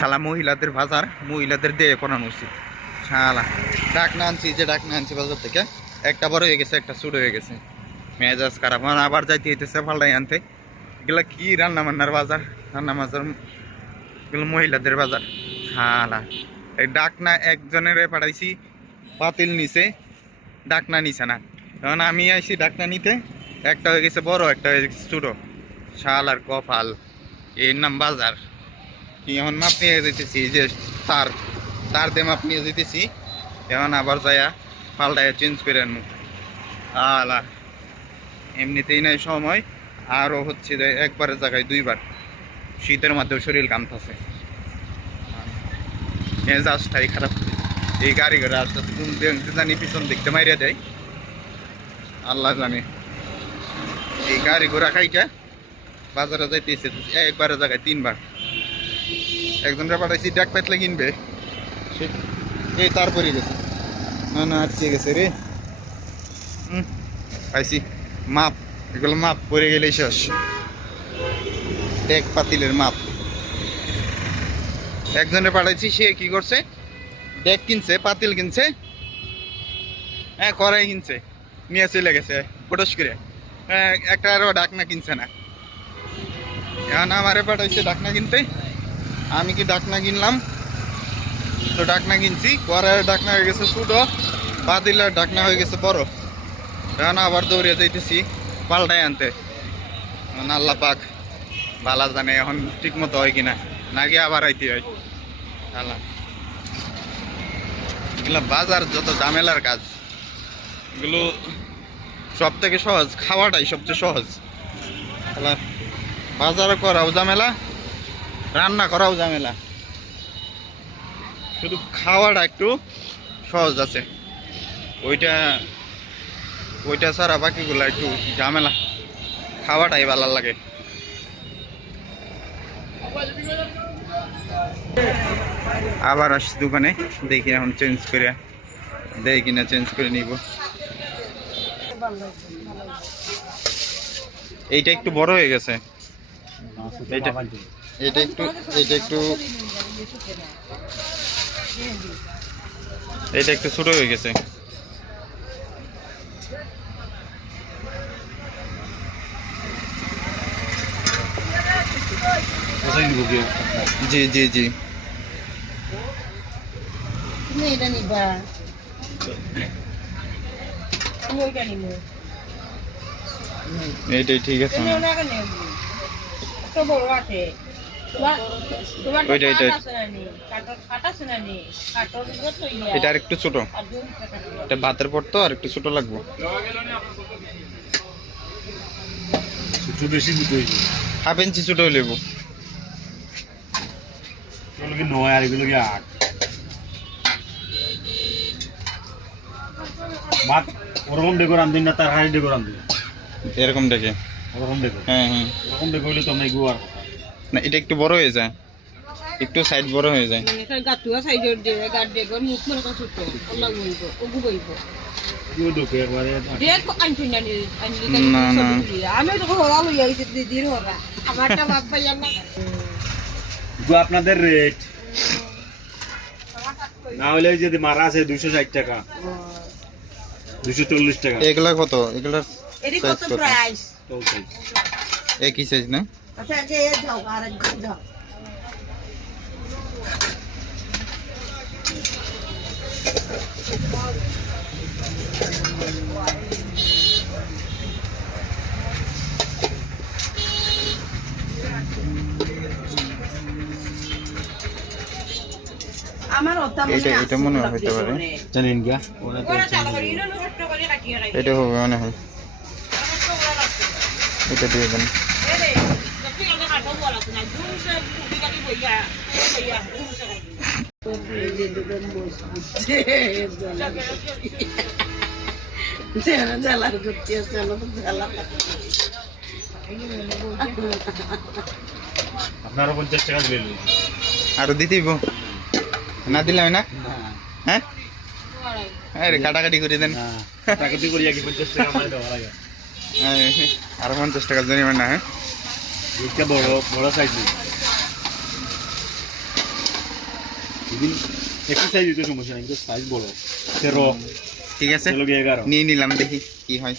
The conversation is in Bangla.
শালা মহিলাদের বাজার, মহিলাদের দিয়ে করানো উচিত। শালা। ডাকনা আনছি, যে ডাকনা আনছি বাজার থেকে, একটা বড় হয়ে গেছে, একটা ছোট হয়ে গেছে। মেজাজ খারাপ। আমার আবার যাইতে হইতেছে, পাল্টাই আনতে। এগুলা কি রান্না বান্নার বাজার? রান্না বাজার এগুলো মহিলাদের বাজার। শালা। এই ডাকনা একজনের পাঠাইছি পাতিল নিচে ডাকনা নিছে না। কারণ আমি আইছি ডাকনা নিতে, একটা হয়ে গেছে বড়, একটা হয়ে গেছে ছোট। শাল আর কপাল। এর নাম বাজার। কি এখন মাপ নিয়ে যেতেছি যে তার তার দিয়ে মাপ নিয়ে যেতেছি এখন আবার যায়া পাল্টায় চেঞ্জ করে আনব আলা, এমনিতেই নাই সময় আরও হচ্ছে যে একবারের জায়গায় দুইবার। শীতের মধ্যেও শরীর কামতাছে। মেজাজটাই খারাপ। এই গাড়ি ঘোড়া আস্তে কোন দিকে জানি, পিছন দেখতে মারিয়া দেয়। আল্লাহ জানে। এই গাড়ি ঘোড়া খাইটা বাজারে যাইতে যাইতেছে, একবারের জায়গায় তিনবার। একজনরা পাঠাইছি ডাক পাতলে কিনবে। সে এই তারপরে গেছে। না না আটকে গেছে রে। হুম, পাইছি। মাপ এগুলো মাপ পড়ে গেলেই শেষ। এক পাতিলের মাপ। একজনে পাঠাইছি সে কি করছে? ডেক কিনছে পাতিল কিনছে। হ্যাঁ কড়াই কিনছে। নিয়ে চলে গেছে পটস করে। হ্যাঁ, একটা আরও ডাকনা কিনছে না। এখন আমারে পাঠাইছে ডাকনা কিনতে। আমি কি ডাকনা কিনলাম? তো ডাকনা কিনছি। কড়াইয়ের ডাকনা হয়ে গেছে ছোটো পাতিলের ডাকনা হয়ে গেছে বড়। এখন আবার দৌড়িয়ে যাইতেছি পাল্টাই আনতে। আল্লাহ পাক বালা জানে এখন ঠিক মতো হয় কিনা। নাকি আবার আইতে হয়। বাজার যত ঝামেলার কাজ, এগুলো সব থেকে সহজ, খাওয়াটাই সবচেয়ে সহজ। বাজার করাও ঝামেলা। রান্না করাও ঝামেলা। শুধু খাওয়াটা একটু সহজ আছে। ওইটা ওইটা ছাড়া বাকিগুলো একটু ঝামেলা। খাওয়াটাই ভালো লাগে। আবার আসছি দোকানে, দেখি এখন চেঞ্জ করে দেখি কিনা চেঞ্জ করে নিব। এইটা একটু বড় হয়ে গেছে। এইটা এটা একটু এটা একটু। এটা একটু ছোট হয়ে গেছে। জি জি জি। তুমি এটা নিবা। ওইটা ঠিক আছে। ওইটা। এটা আর একটু ছোট। আর। এটা ভাতের পর তো আর একটু ছোট লাগবে। ছোট বেশি হাফ ইঞ্চি ছোট হইলে নয় আর এগুলো কি আট? ওরকম ডেকোর আনদিন না তার হাই ডেকোর আনদিন? এরকম দেখে ওরকম ডেকোর? হ্যাঁ হ্যাঁ। ওরকম ডেকোর হইলে তো আমরা এগুয়ার না এটা একটু বড় হয়ে যায়। একটু সাইড বড় হয়ে যায়। এখানে গাতুয়া সাইজের দিয়ে গার দেখো মুখ মনে কথা ছোট আল্লাহ বলব ওগু বলব কি দেখো একবারে দেখ আনছি না নি আনলি না, না। আমি তো হরা লইয়া গেছি দিদির হরা। আমারটা বাপ ভাই আমার গো আপনাদের রেট না হলে ওই যদি মারা আছে দুইশো ষাট টাকা। দুইশো চল্লিশ টাকা। এগুলা কত? এগুলার একই সাইজ না? আচ্ছা আগে যাও আর একদিন যাও। এটা এটা মনে হইতে পারে। জানেন গা এটা হবে মনে হয়। এটা দিয়ে দেন। জ্বালার করতে আছে জ্বালা আপনারও পঞ্চাশ টাকা দিলে লই। আরও দিতে না দিলাম না? না। হ্যাঁ? আরে কাটাকাটি করে দেন। না টাকা করি আগে পঞ্চাশ টাকা হ্যাঁ, আরও পঞ্চাশ টাকা জরিমানা হ্যাঁ? এটা বড় বড় সাইজ এদিন একই সাইজ দিতে সমস্যা নাই কিন্তু সাইজ বড়। তেরো। ঠিক আছে। এগারো? নিয়ে নিলাম দেখি কি হয়।